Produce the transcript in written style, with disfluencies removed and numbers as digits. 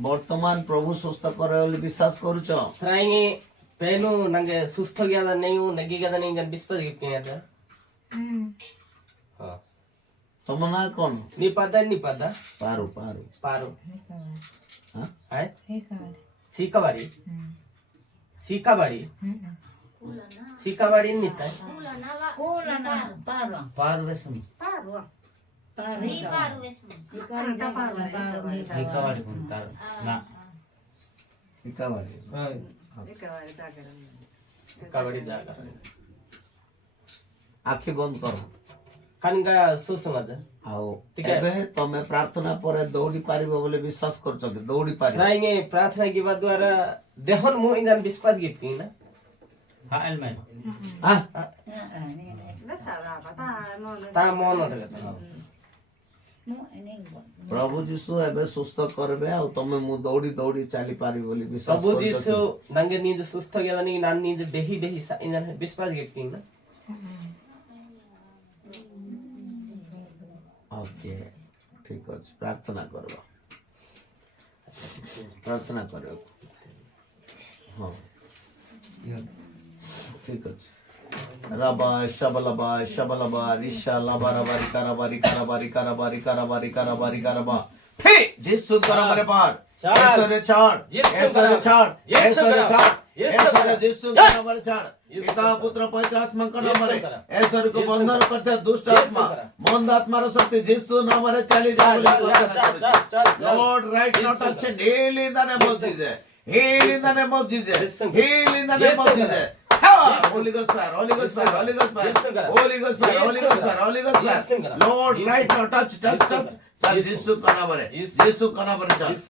वर्तमान प्रभु सुस्थ करे बोली विश्वास करूछ Seraingi penu nange susto gyada nei u nagi gyada nei gan bispas gipti ada. Ha. तुम ना कौन Ni pada Paru Paru paru. हाँ Hai? Sikabadi. Sikabadi. Sikabadi nita. Paru रे सुन निकावाडी कोण तार ना इका बारी Sikabadi jaga. आखि बंद करो Kanga susumada. आओ ठीक है। एबे तमे प्रार्थना परे दौड़ी पारिबो बोले विश्वास करछ कि दौड़ी पारिबो Seraingi प्रार्थना giba द्वारा dehon mu ingan bispas gipti na. हा एलमेन हां Ta mono daga. प्रभु जीसु एबे सुस्थ करबे आ तमे मु दौड़ी दौड़ी चाली पारि बोली विश्वास Prabhu करछ Jisu nange nijo susto gyada nei nan nijo dehi sa ingan bispas gipti na. Okay ठीक अछि प्रार्थना करबो प्रार्थना करो हां ठीक अछि रबा शबलबा रिशा लबाराबारी कराबारी कराबारी कराबारी कराबारी कराबारी करबा फे यीशु कराबारे पार ऐश्वर्य छाड़ ऐश्वर्य छाड़ ऐश्वर्य छाड़ ऐश्वर्य यीशु कराबारे छाड़ पिता पुत्र पवित्र आत्मा का नाम रे ऐश्वर्य को बंधन करते दुष्ट आत्मा मंद आत्मा रो शक्ति यीशु नाम रे चली जाओ lord right not touch heal in the name of Jesus heal in the name of Jesus heal in the name of Jesus Holy Ghost fire, Holy Ghost fire, Holy Ghost fire, Holy Ghost fire, Holy Ghost fire, Holy Ghost fire. Lord, right now, touch. Jesus का नाम है, Jesus का नाम है,